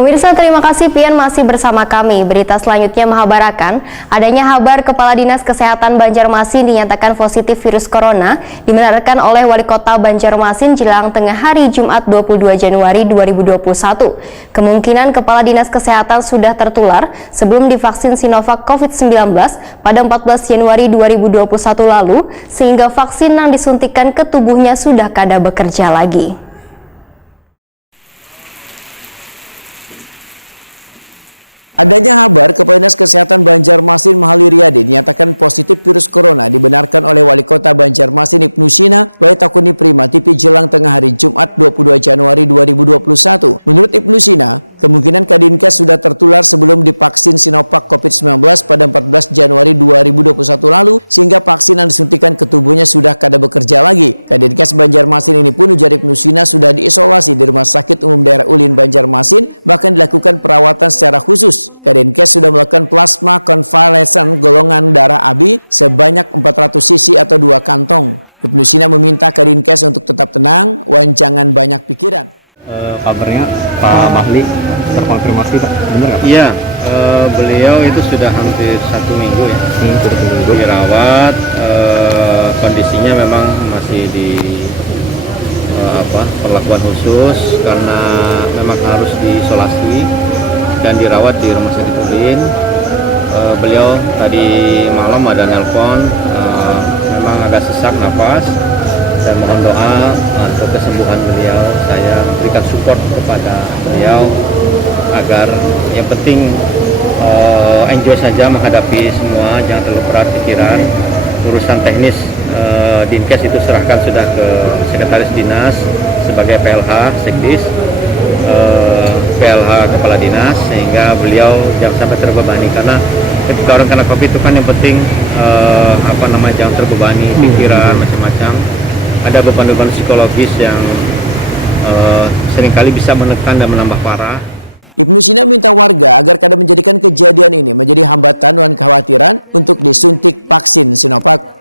Pemirsa, terima kasih Pian masih bersama kami. Berita selanjutnya mengabarkan adanya kabar Kepala Dinas Kesehatan Banjarmasin dinyatakan positif virus corona dibenarkan oleh Wali Kota Banjarmasin jelang tengah hari Jumat 22 Januari 2021. Kemungkinan Kepala Dinas Kesehatan sudah tertular sebelum divaksin Sinovac COVID-19 pada 14 Januari 2021 lalu, sehingga vaksin yang disuntikan ke tubuhnya sudah kada bekerja lagi. Adanya kabar Kepala Dinas Kesehatan Banjarmasin Mahali Riyadi dinyatakan positif virus corona dibenarkan oleh Wali Kota Banjarmasin Ibnu Sina Waitakuni Prima TV jelang tengah hari Jumat 22 Januari 2021. Menurut Ibnu Sina, kemungkinan Kadinkes sudah tertular sebelum divaksin Sinovac COVID-19 pada 14 Januari 2021 lalu, sehingga vaksin yang disuntikan ke tubuhnya sudah kada bekerja lagi. Kadinkes Banjarmasin ini pun ujar Ibnu Sina sudah diisolasi di Rumah Sakit Umum Daerah Ulin Banjarmasin, bahkan dilakukan perawatan secara khusus. Kadinkes sudah melakukan plasma convalescent golongan darah AB sebanyak 400 cc atau 2 kantong. Ibnu Sina meminta Kadinkes untuk tetap tenang, jangan banyak pikiran. Kabarnya Pak Mahli terkonfirmasi, Pak, benar nggak Pak? Iya, beliau itu sudah hampir 1 minggu ya, Sudah 1 minggu dirawat. Kondisinya memang masih di perlakuan khusus karena memang harus diisolasi dan dirawat di Rumah Sakit Ulin. Beliau tadi malam ada nelpon, memang agak sesak nafas, dan mohon doa untuk kesembuhan beliau. Saya berikan support kepada beliau agar yang penting enjoy saja menghadapi semua, jangan terlalu berat pikiran. Urusan teknis Dinkes itu serahkan sudah ke Sekretaris Dinas sebagai PLH Sekdis, PLH Kepala Dinas, sehingga beliau jangan sampai terbebani, karena ketika orang kena COVID itu kan yang penting jangan terbebani pikiran macam-macam. Ada beban-beban psikologis yang seringkali bisa menekan dan menambah parah. Ibnu Sina minta warga agar kada menjadikan kejadian ini menjadi hambatan dan kekhawatiran untuk disuntik vaksin Sinovac.